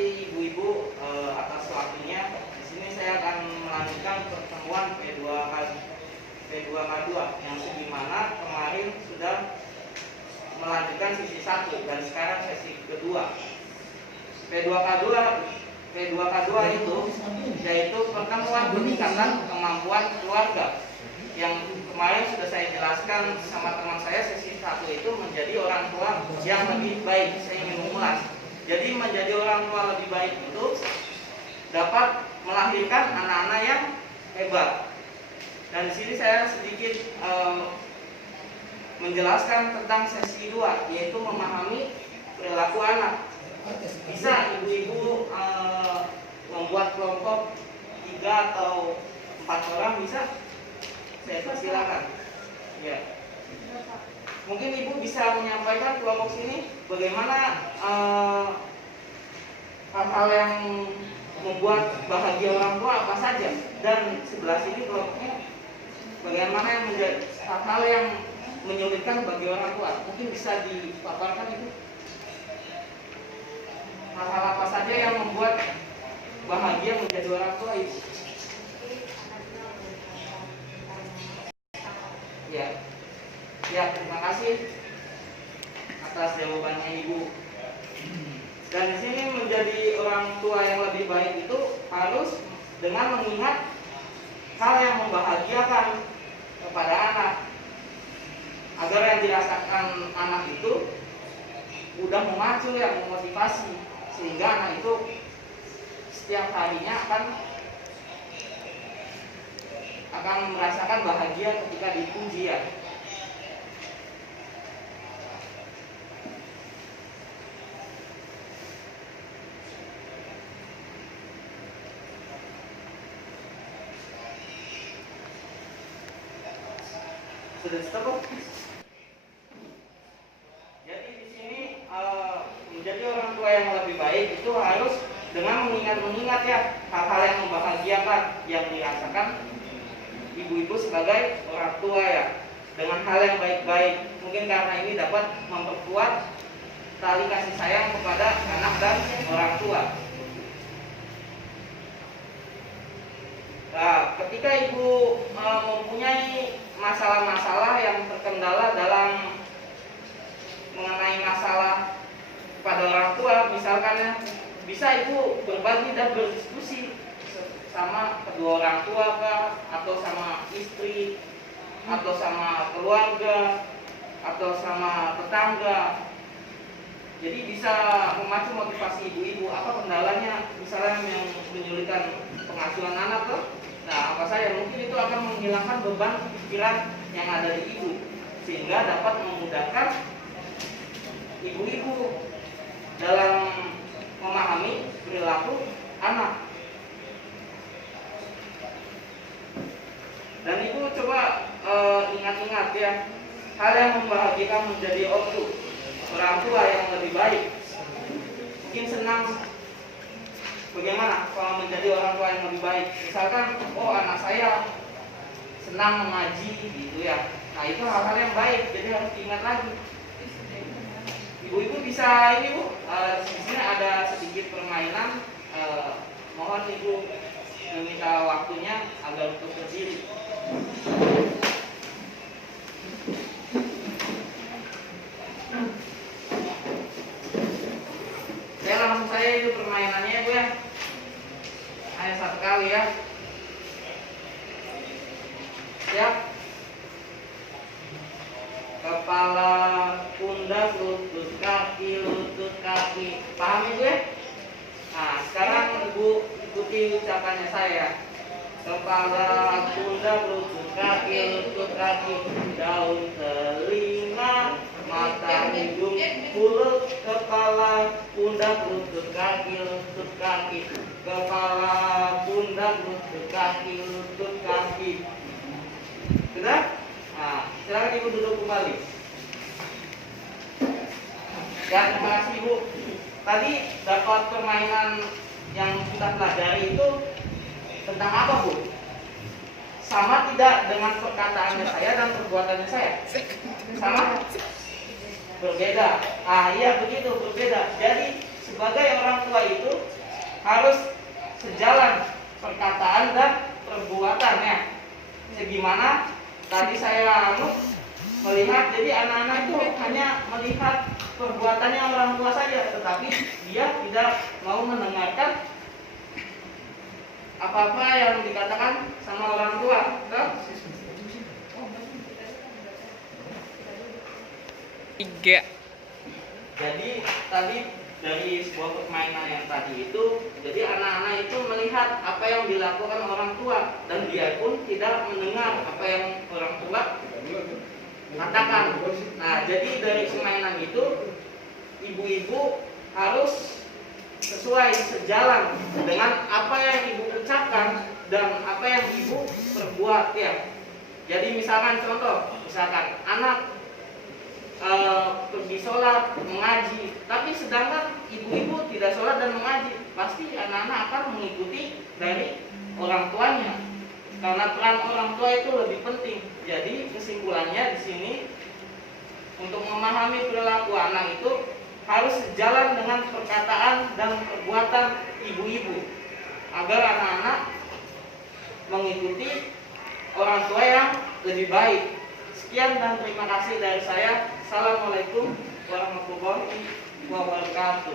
kasih ibu-ibu atas waktunya. Di sini saya akan melanjutkan pertemuan P2K2 yang dimana kemarin sudah melanjutkan sesi 1 dan sekarang sesi kedua. P2K2 itu yaitu pertemuan peningkatan kemampuan keluarga. Yang kemarin sudah saya jelaskan sama teman saya, sesi 1 itu menjadi orang tua yang lebih baik. Saya ingin mengulas. Jadi menjadi orang tua lebih baik itu dapat melahirkan anak-anak yang hebat. Dan di sini saya sedikit menjelaskan tentang sesi 2, yaitu memahami perilaku anak. Bisa ibu-ibu membuat kelompok 3 atau 4 orang, bisa? Saya persilakan. Ya. Mungkin ibu bisa menyampaikan kelompok sini bagaimana hal-hal yang membuat bahagia orang tua apa saja, dan sebelah sini kelompoknya bagaimana yang menjadi hal-hal yang menyulitkan bagi orang tua. Mungkin bisa dipaparkan itu. Hal-hal apa saja yang membuat bahagia menjadi orang tua itu? Ya, ya, terima kasih atas jawabannya ibu. Dan di sini menjadi orang tua yang lebih baik itu harus dengan mengingat hal yang membahagiakan kepada anak, agar yang dirasakan anak itu mudah memacu, ya, memotivasi, sehingga anak itu setiap harinya akan merasakan bahagia ketika dipuji, ya. Sudah stop. Jadi di sini menjadi orang tua yang lebih baik itu harus dengan mengingat ya hal-hal yang membahagiakan yang dirasakan ibu-ibu sebagai orang tua, ya, dengan hal yang baik-baik. Mungkin karena ini dapat memperkuat tali kasih sayang kepada anak dan orang tua. Nah, ketika ibu mempunyai masalah-masalah yang terkendala dalam mengenai masalah kepada orang tua, misalkan ya, bisa ibu berbagi dan berdiskusi sama kedua orang tua kah, atau sama istri, atau sama keluarga, atau sama tetangga. Jadi bisa memacu motivasi ibu-ibu. Apa kendalanya, misalnya yang menyulitkan pengasuhan anak tuh? Nah, apa saja? Mungkin itu akan menghilangkan beban pikiran yang ada di ibu, sehingga dapat memudahkan ibu-ibu dalam memahami perilaku anak. Dan ibu coba ingat-ingat ya, hal yang membahagiakan menjadi orang tua yang lebih baik. Mungkin senang. Bagaimana kalau menjadi orang tua yang lebih baik? Misalkan, oh, anak saya senang mengaji, gitu ya. Nah, itu hal-hal yang baik, jadi harus diingat lagi. Ibu-ibu bisa ini, Bu, di sini ada sedikit permainan. Mohon ibu meminta waktunya agar untuk berdiri. Saya langsung saja itu permainannya, Bu, ya. Hanya satu kali, ya. Siap. Kepala, pundak, lutut kaki. Paham ibu, ya? Nah, sekarang ibu ikuti ucapannya saya. Kepala, pundak, lutut kaki, daun telinga, mata, hidung, mulut, kepala, pundak, lutut kaki. Kepala, pundak, lutut kaki. Sudah? Nah, silakan ibu duduk kembali. Ya, terima kasih ibu. Tadi dapat permainan yang kita pelajari itu tentang apa, Bu? Sama tidak dengan perkataannya saya dan perbuatannya saya? Sama? Berbeda. Ah, iya begitu, berbeda. Jadi sebagai orang tua itu harus sejalan perkataan dan perbuatannya. Segimana tadi saya melihat, jadi anak-anak itu hanya melihat perbuatannya orang tua saja, tetapi dia tidak mau mendengarkan apa-apa yang dikatakan sama orang tua. Tiga. Jadi tadi dari sebuah permainan yang tadi itu, jadi anak-anak itu melihat apa yang dilakukan orang tua dan dia pun tidak mendengar apa yang orang tua katakan. Nah, jadi dari permainan itu ibu-ibu harus sesuai sejalan dengan apa yang ibu ucapkan dan apa yang ibu perbuat ya. Jadi misalkan contoh, misalkan anak pergi sholat, mengaji, tapi sedangkan ibu-ibu tidak sholat dan mengaji, pasti anak-anak akan mengikuti dari orang tuanya, karena peran orang tua itu lebih penting. Jadi kesimpulannya di sini, untuk memahami perilaku anak itu harus sejalan dengan perkataan dan perbuatan ibu-ibu, agar anak-anak mengikuti orang tua yang lebih baik. Sekian dan terima kasih dari saya. Assalamualaikum warahmatullahi wabarakatuh.